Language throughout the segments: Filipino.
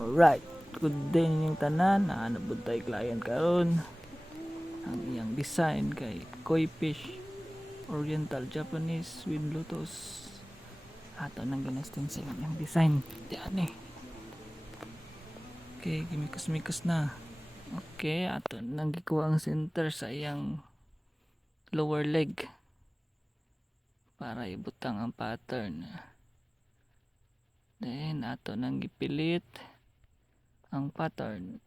Alright, good day ninyong tanan. Naanabod tayo client karon. Ang iyang design kay koi fish oriental Japanese with lotus. Ato nang ginestencil yung design. Diyan eh. Okay, gimikas-mikas na. Okay, ato nang gikuha ang center sa iyang lower leg para ibutang ang pattern. Then ato nang gipilit ang pattern.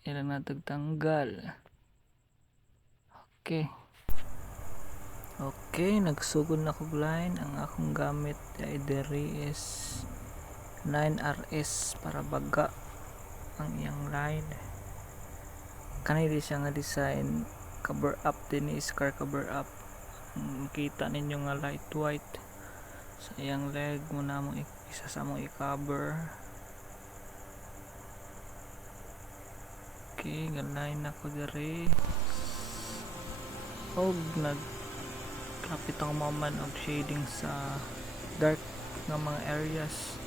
Kailangan natag tanggal. Okay, nagsugod na kog line. Ang akong gamit ay diri is 9RS para baga ang iyang line. Kanili siya nga design cover up din is car cover up. Makita ninyo nga light white sa iyang leg mo na mo isa sa mong i-cover. Okay, galine ako diri. Og nagkapit ako maman og shading sa dark nga mga areas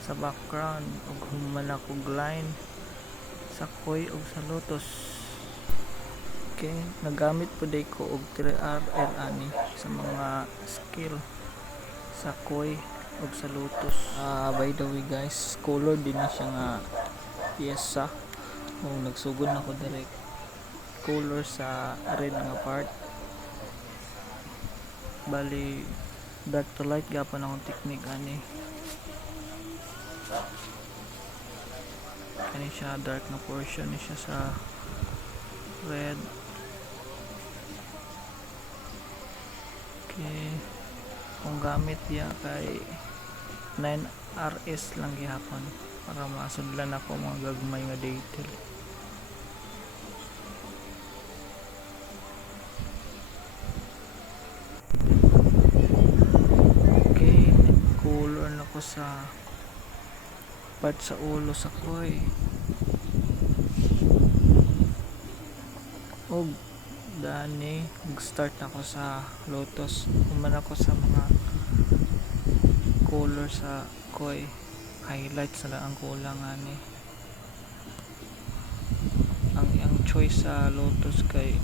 sa background og human ako line sa koi og sa lotus. Okay, nagamit po day ko og 3RL ani sa mga skill sa koi og sa lotus. By the way guys, color din na siya nga piyesa. Nagsugod na ko direct color sa red nga part. Bali dark to light gapon akong technique ani. Kani siya dark na portion ni siya sa red. Okay, kung gamit diya kay 9RS lang gihapon para masudlan ako mga gagmay nga detail. Okay, color na ko sa part sa ulo sa koi. Og dani mag-start ako sa lotus. Human ako sa mga color sa koi. Highlights na lang ang kulang ani. Ang iyang choice sa lotus kay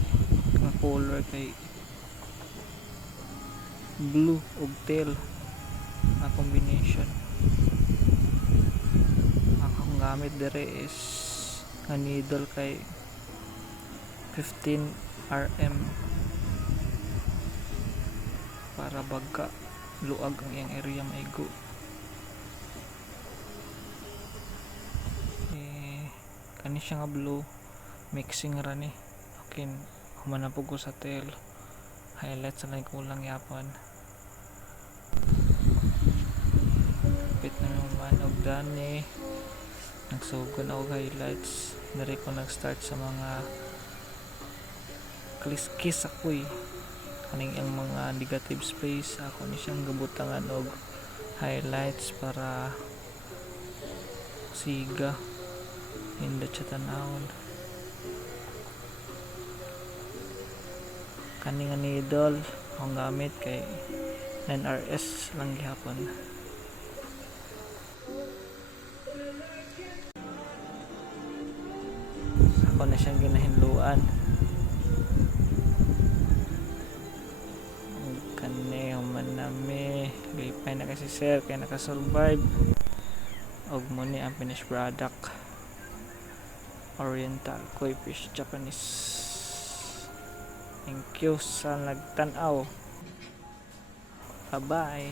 nga color kay blue ug teal na combination. Akong gamit dire is nga needle kay 15 RM para baga luag ang iyang area maigo. Kani siya nga blue mixing ra ni. Okay, humanapog ko sa tail highlights na lang kulang yapon. Pit na naman og dani nagsugod na og highlights. Dari ko nag-start sa mga kiss ako'y kaning ang mga negative space. Ako ni siyang gabutangan og highlights para siga hindi siya tanawon. Kaning nga needle akong gamit kay 9RS lang gihapon. Ako na siyang ginahinluan. Kani human nami lipay na kasi sir kay nakasurvive og mo ni ang finished product oriental koi fish Japanese. Thank you sa nagtan-aw. Bye bye.